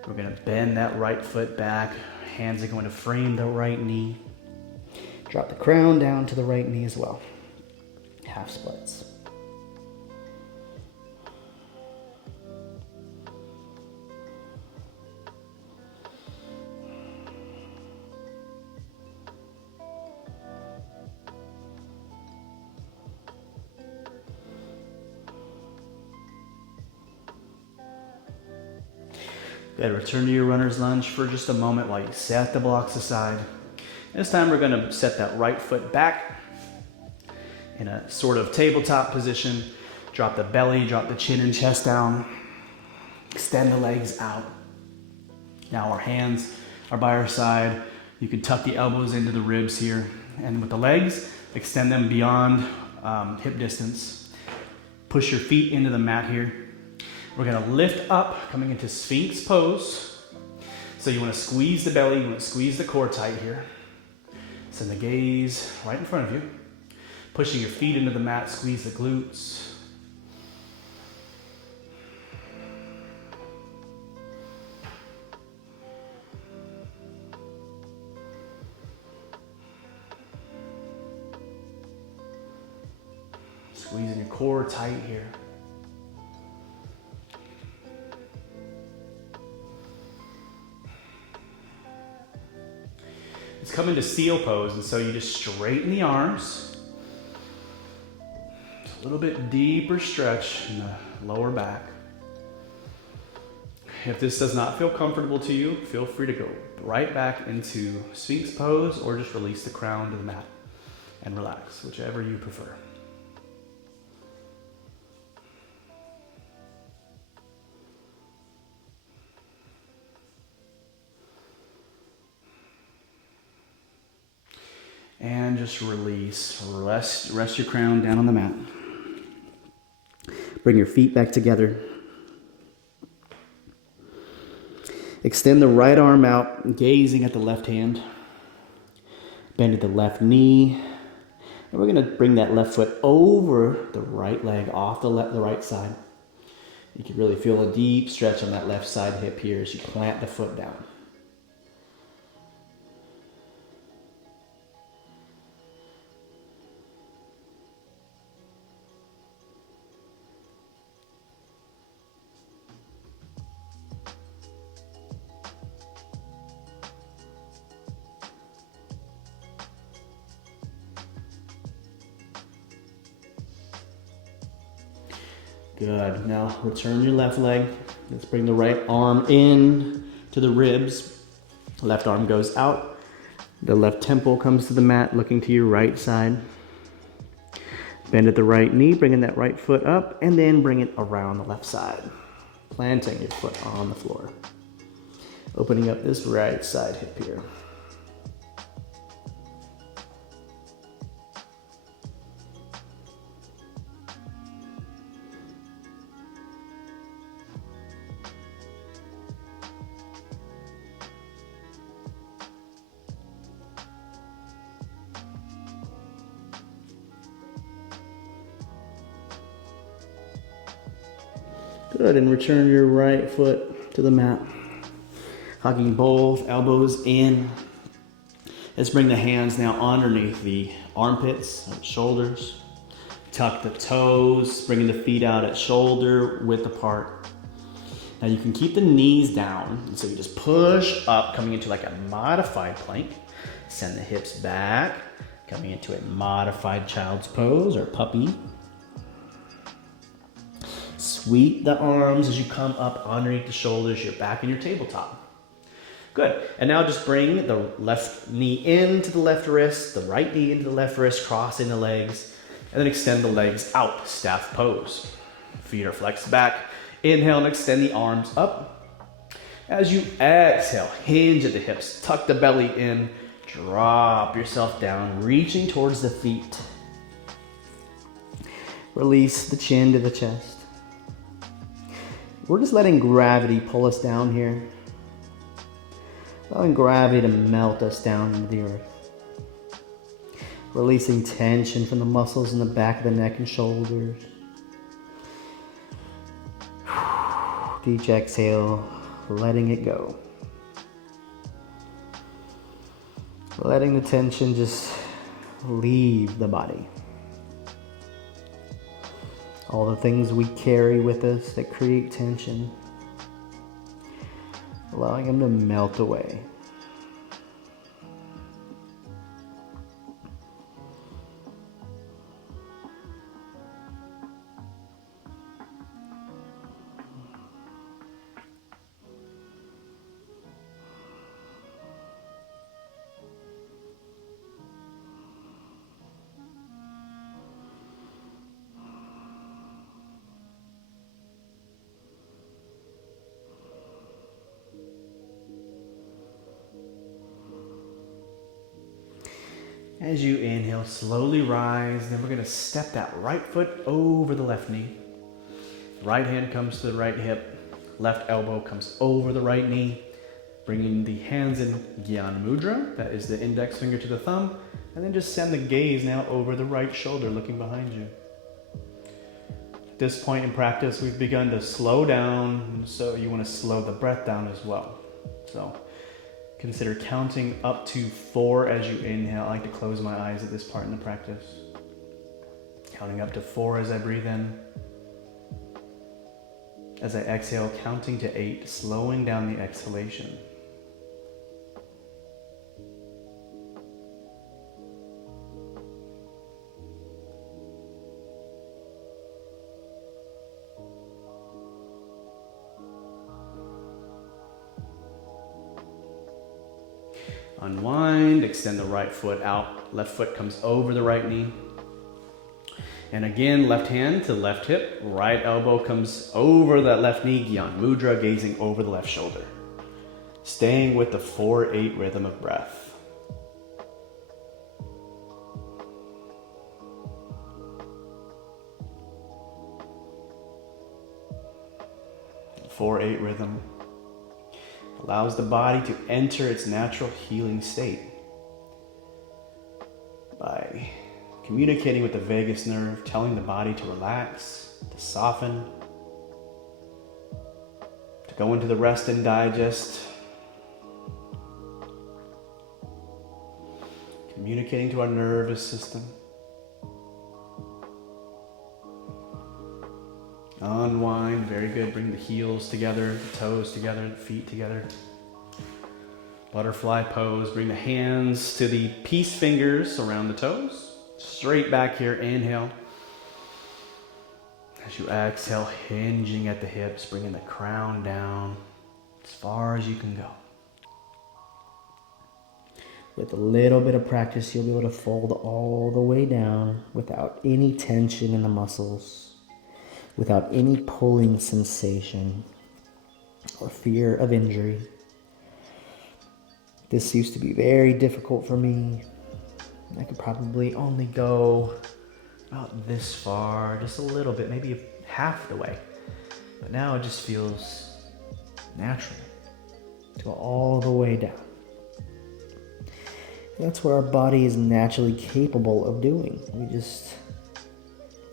We're going to bend that right foot back. Hands are going to frame the right knee. Drop the crown down to the right knee as well. Half splits. Good. Return to your runner's lunge for just a moment while you set the blocks aside. This time we're going to set that right foot back in a sort of tabletop position. Drop the belly, drop the chin and chest down. Extend the legs out. Now our hands are by our side. You can tuck the elbows into the ribs here. And with the legs, extend them beyond hip distance. Push your feet into the mat here. We're going to lift up, coming into Sphinx pose. So you want to squeeze the belly, you want to squeeze the core tight here. Send the gaze right in front of you. Pushing your feet into the mat, squeeze the glutes. Squeezing your core tight here. It's come into seal pose, and so you just straighten the arms. A little bit deeper stretch in the lower back. If this does not feel comfortable to you, feel free to go right back into Sphinx pose or just release the crown to the mat and relax, whichever you prefer. And just release. Rest your crown down on the mat. Bring your feet back together. Extend the right arm out, gazing at the left hand. Bend at the left knee. And we're going to bring that left foot over the right leg, off the right side. You can really feel a deep stretch on that left side hip here as you plant the foot down. Good. Now return your left leg. Let's bring the right arm in to the ribs. Left arm goes out. The left temple comes to the mat, looking to your right side. Bend at the right knee, bringing that right foot up, and then bring it around the left side. Planting your foot on the floor. Opening up this right side hip here. Good, and return your right foot to the mat. Hugging both elbows in. Let's bring the hands now underneath the armpits, shoulders. Tuck the toes, bringing the feet out at shoulder width apart. Now you can keep the knees down, and so you just push up, coming into like a modified plank. Send the hips back, coming into a modified child's pose or puppy. Sweep the arms as you come up underneath the shoulders, you're back in your tabletop. Good, and now just bring the left knee into the left wrist, the right knee into the left wrist, crossing the legs, and then extend the legs out, staff pose. Feet are flexed back. Inhale and extend the arms up. As you exhale, hinge at the hips, tuck the belly in, drop yourself down, reaching towards the feet. Release the chin to the chest. We're just letting gravity pull us down here. Allowing gravity to melt us down into the earth. Releasing tension from the muscles in the back of the neck and shoulders. Each exhale, letting it go. Letting the tension just leave the body. All the things we carry with us that create tension, allowing them to melt away. As you inhale, slowly rise. Then we're going to step that right foot over the left knee. Right hand comes to the right hip. Left elbow comes over the right knee. Bringing the hands in Gyan Mudra. That is the index finger to the thumb. And then just send the gaze now over the right shoulder, looking behind you. At this point in practice, we've begun to slow down. So you want to slow the breath down as well. So consider counting up to 4 as you inhale. I like to close my eyes at this part in the practice. Counting up to 4 as I breathe in. As I exhale, counting to 8, slowing down the exhalation. Unwind, extend the right foot out. Left foot comes over the right knee. And again, left hand to left hip. Right elbow comes over that left knee. Gyan Mudra, gazing over the left shoulder. Staying with the 4-8 rhythm of breath. The 4-8 rhythm allows the body to enter its natural healing state by communicating with the vagus nerve, telling the body to relax, to soften, to go into the rest and digest, communicating to our nervous system. Unwind, very good. Bring the heels together, the toes together, the feet together. Butterfly pose. Bring the hands to the peace fingers around the toes. Straight back here, inhale. As you exhale, hinging at the hips, bringing the crown down as far as you can go. With a little bit of practice, you'll be able to fold all the way down without any tension in the muscles, without any pulling sensation or fear of injury. This used to be very difficult for me. I could probably only go about this far, just a little bit, maybe half the way. But now it just feels natural to go all the way down. That's what our body is naturally capable of doing. We just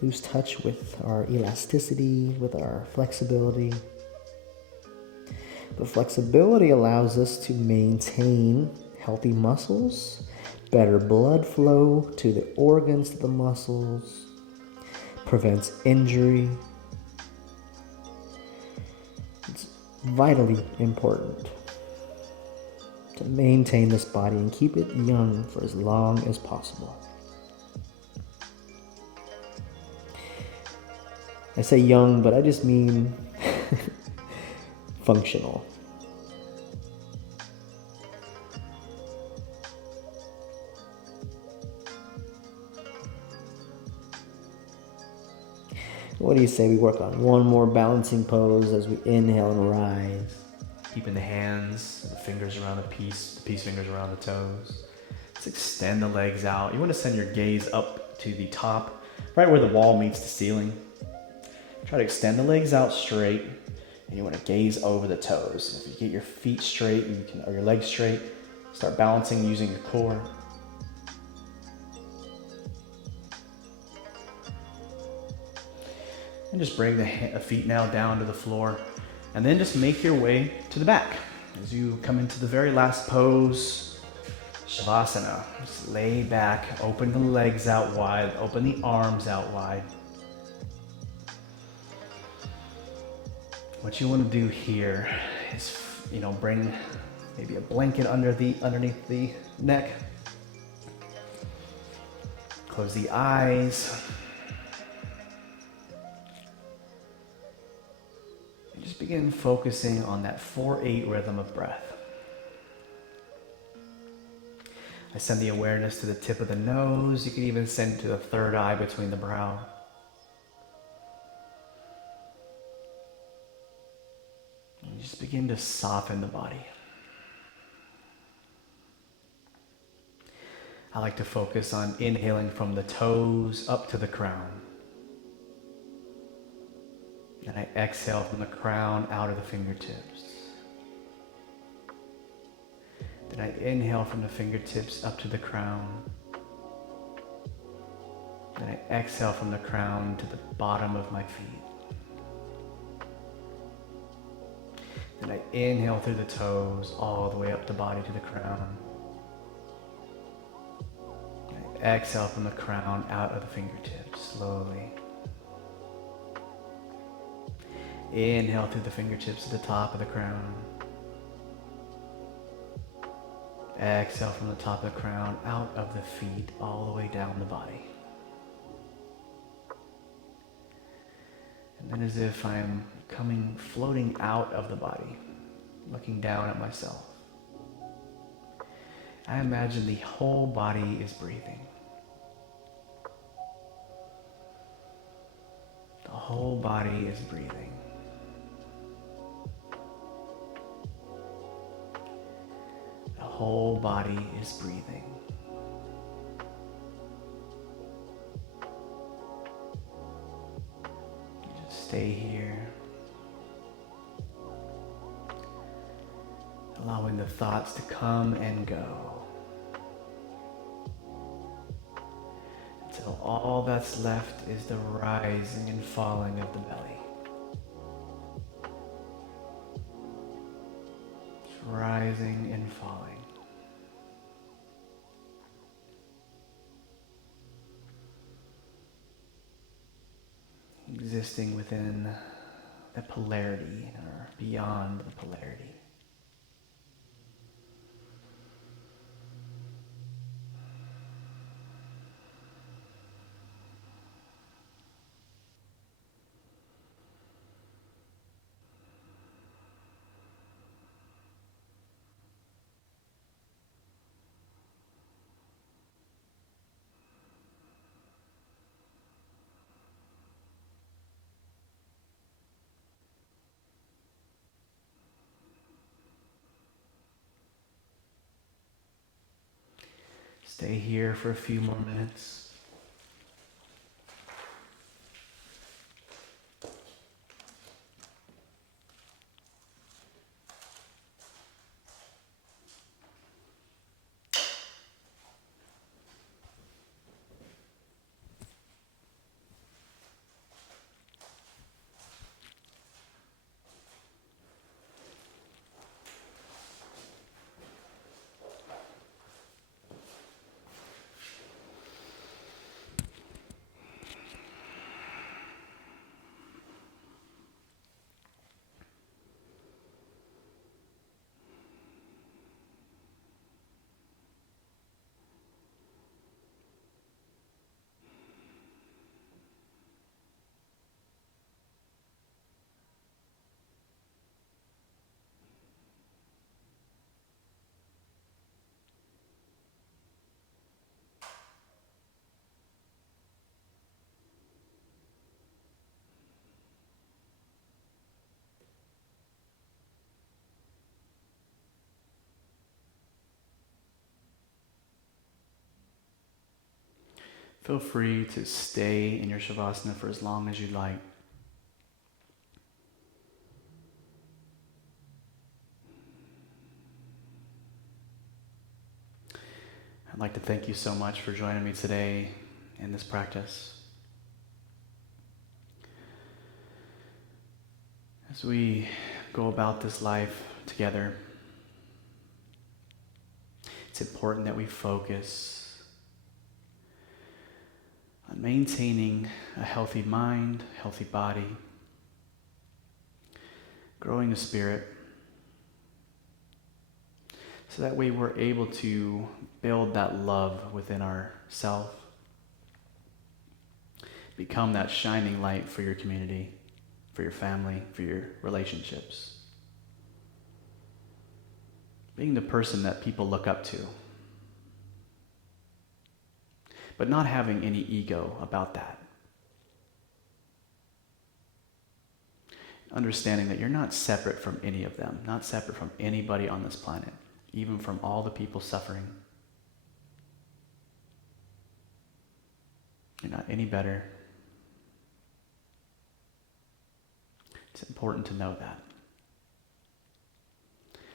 lose touch with our elasticity, with our flexibility. But flexibility allows us to maintain healthy muscles, better blood flow to the organs, to the muscles, prevents injury. It's vitally important to maintain this body and keep it young for as long as possible. I say young, but I just mean functional. What do you say we work on one more balancing pose as we inhale and rise? Keeping the hands and the fingers around the peace fingers around the toes. Let's extend the legs out. You want to send your gaze up to the top, right where the wall meets the ceiling. Try to extend the legs out straight, and you want to gaze over the toes. If you get your feet straight, or your legs straight, start balancing using your core. And just bring the feet now down to the floor, and then just make your way to the back. As you come into the very last pose, Shavasana. Just lay back, open the legs out wide, open the arms out wide. What you want to do here is, bring maybe a blanket underneath the neck. Close the eyes. And just begin focusing on that 4-8 rhythm of breath. I send the awareness to the tip of the nose. You can even send it to the third eye between the brow. And just begin to soften the body. I like to focus on inhaling from the toes up to the crown. And I exhale from the crown out of the fingertips. Then I inhale from the fingertips up to the crown. Then I exhale from the crown to the bottom of my feet. Then I inhale through the toes all the way up the body to the crown. I exhale from the crown out of the fingertips slowly. Inhale through the fingertips to the top of the crown. Exhale from the top of the crown out of the feet all the way down the body. And then as if I'm floating out of the body, looking down at myself, I imagine the whole body is breathing. The whole body is breathing. The whole body is breathing. Just stay here, allowing the thoughts to come and go, until all that's left is the rising and falling of the belly. It's rising and falling. Existing within the polarity or beyond the polarity. Stay here for a few more minutes. Feel free to stay in your Shavasana for as long as you'd like. I'd like to thank you so much for joining me today in this practice. As we go about this life together, it's important that we focus on maintaining a healthy mind, healthy body, growing the spirit, so that way we're able to build that love within ourselves, become that shining light for your community, for your family, for your relationships. Being the person that people look up to, but not having any ego about that. Understanding that you're not separate from any of them, not separate from anybody on this planet, even from all the people suffering. You're not any better. It's important to know that.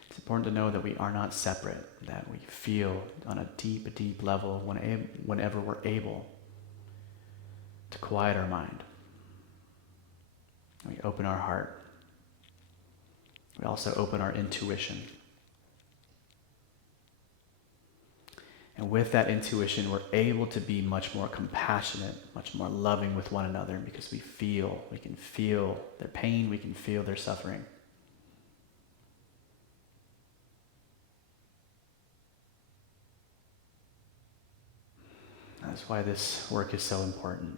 It's important to know that we are not separate, that we feel on a deep, deep level whenever we're able to quiet our mind. We open our heart. We also open our intuition. And with that intuition, we're able to be much more compassionate, much more loving with one another, because we can feel their pain, we can feel their suffering. That's why this work is so important.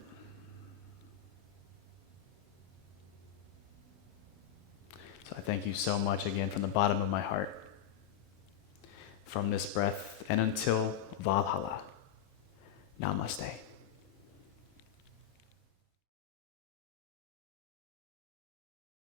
So I thank you so much again from the bottom of my heart. From this breath and until Valhalla. Namaste.